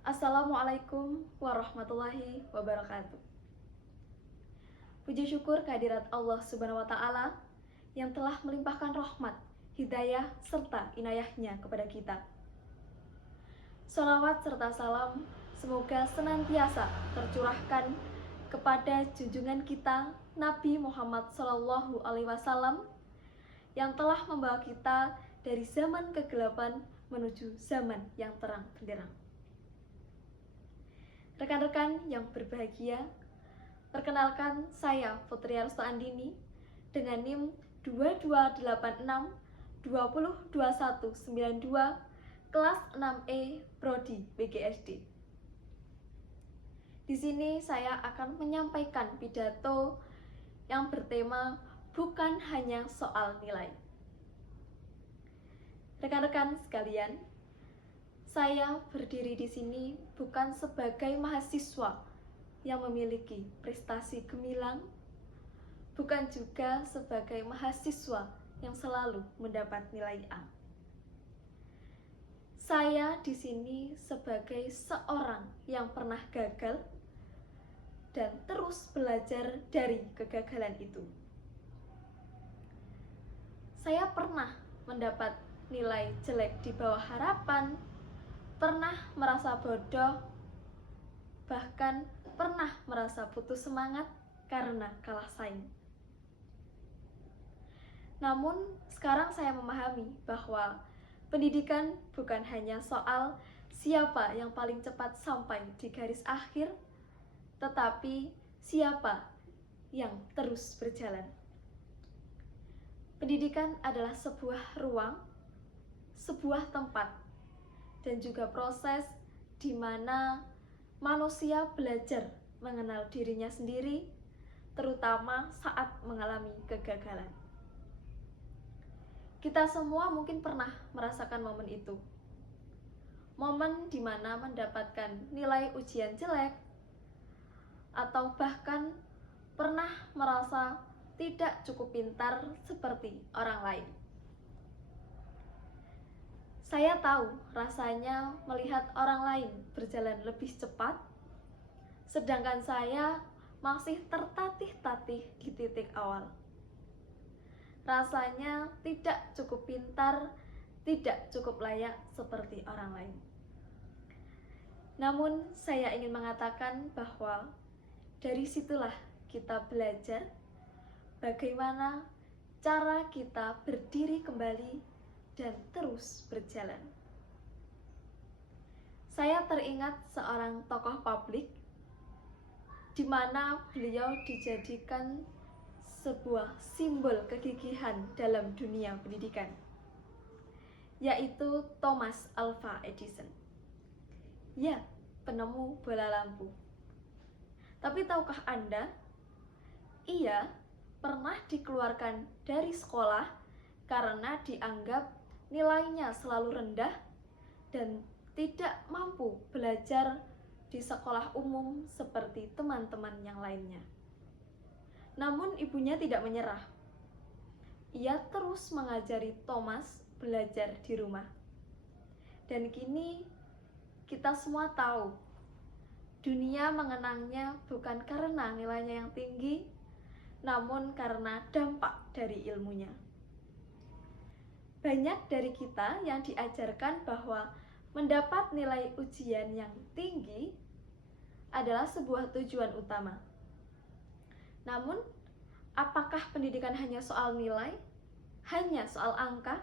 Assalamualaikum warahmatullahi wabarakatuh. Puji syukur kehadirat Allah Subhanahu wa Ta'ala yang telah melimpahkan rahmat, hidayah, serta inayahnya kepada kita. Sholawat serta salam semoga senantiasa tercurahkan kepada junjungan kita Nabi Muhammad SAW yang telah membawa kita dari zaman kegelapan menuju zaman yang terang benderang. Rekan-rekan yang berbahagia, perkenalkan saya Putri Arusta Andini dengan NIM 2286-202192 kelas 6E Prodi BGSD. Di sini saya akan menyampaikan pidato yang bertema bukan hanya soal nilai. Rekan-rekan sekalian, saya berdiri di sini bukan sebagai mahasiswa yang memiliki prestasi gemilang, bukan juga sebagai mahasiswa yang selalu mendapat nilai A. Saya di sini sebagai seorang yang pernah gagal dan terus belajar dari kegagalan itu. Saya pernah mendapat nilai jelek di bawah harapan, pernah merasa bodoh, bahkan pernah merasa putus semangat karena kalah saing. Namun sekarang saya memahami bahwa pendidikan bukan hanya soal siapa yang paling cepat sampai di garis akhir, tetapi siapa yang terus berjalan. Pendidikan adalah sebuah ruang, sebuah tempat, dan juga proses di mana manusia belajar mengenal dirinya sendiri, terutama saat mengalami kegagalan. Kita semua mungkin pernah merasakan momen itu. Momen di mana mendapatkan nilai ujian jelek, atau bahkan pernah merasa tidak cukup pintar seperti orang lain. Saya tahu rasanya melihat orang lain berjalan lebih cepat, sedangkan saya masih tertatih-tatih di titik awal. Rasanya tidak cukup pintar, tidak cukup layak seperti orang lain. Namun saya ingin mengatakan bahwa dari situlah kita belajar bagaimana cara kita berdiri kembali dan terus berjalan. Saya teringat seorang tokoh publik di mana beliau dijadikan sebuah simbol kegigihan dalam dunia pendidikan, yaitu Thomas Alva Edison. Ya, penemu bola lampu. Tapi tahukah Anda, ia pernah dikeluarkan dari sekolah karena dianggap nilainya selalu rendah dan tidak mampu belajar di sekolah umum seperti teman-teman yang lainnya. Namun ibunya tidak menyerah. Ia terus mengajari Thomas belajar di rumah. Dan kini kita semua tahu, dunia mengenangnya bukan karena nilainya yang tinggi, namun karena dampak dari ilmunya. Banyak dari kita yang diajarkan bahwa mendapat nilai ujian yang tinggi adalah sebuah tujuan utama. Namun, apakah pendidikan hanya soal nilai? Hanya soal angka?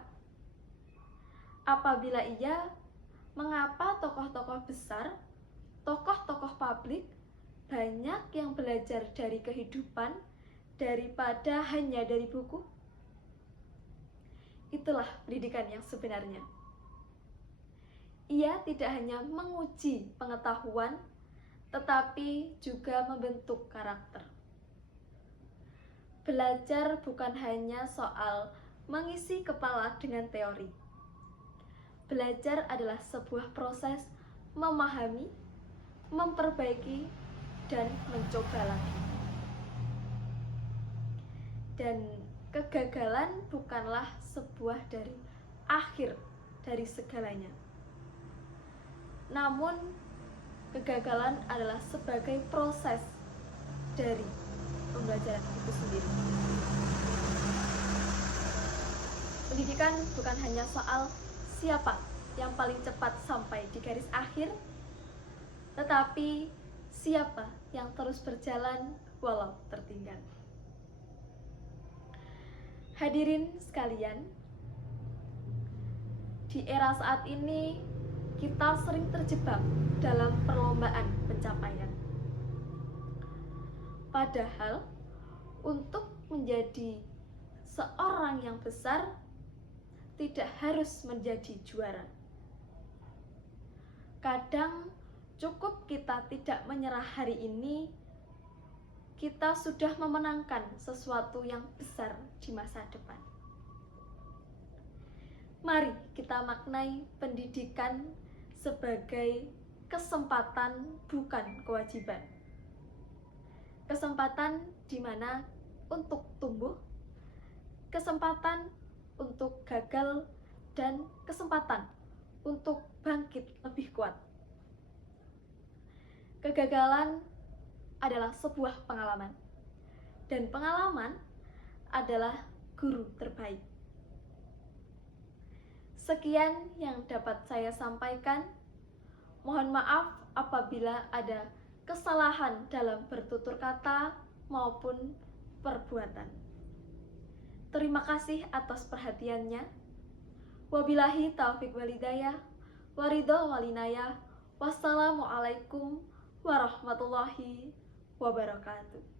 Apabila iya, mengapa tokoh-tokoh besar, tokoh-tokoh publik banyak yang belajar dari kehidupan daripada hanya dari buku? Itulah pendidikan yang sebenarnya. Ia tidak hanya menguji pengetahuan, tetapi juga membentuk karakter. Belajar bukan hanya soal mengisi kepala dengan teori. Belajar adalah sebuah proses memahami, memperbaiki, dan mencoba lagi. Dan kegagalan bukanlah sebuah dari akhir dari segalanya. Namun kegagalan adalah sebagai proses dari pembelajaran itu sendiri. Pendidikan bukan hanya soal siapa yang paling cepat sampai di garis akhir, tetapi siapa yang terus berjalan walau tertinggal. Hadirin sekalian, di era saat ini kita sering terjebak dalam perlombaan pencapaian. Padahal untuk menjadi seorang yang besar tidak harus menjadi juara. Kadang cukup kita tidak menyerah hari ini, kita sudah memenangkan sesuatu yang besar di masa depan. Mari kita maknai pendidikan sebagai kesempatan, bukan kewajiban. Kesempatan di mana untuk tumbuh, kesempatan untuk gagal, dan kesempatan untuk bangkit lebih kuat. Kegagalan adalah sebuah pengalaman, dan pengalaman adalah guru terbaik. Sekian yang dapat saya sampaikan. Mohon maaf apabila ada kesalahan dalam bertutur kata maupun perbuatan. Terima kasih atas perhatiannya. Wabillahi taufiq walhidayah, waridho walinayah. Wassalamualaikum warahmatullahi wabarakatuh.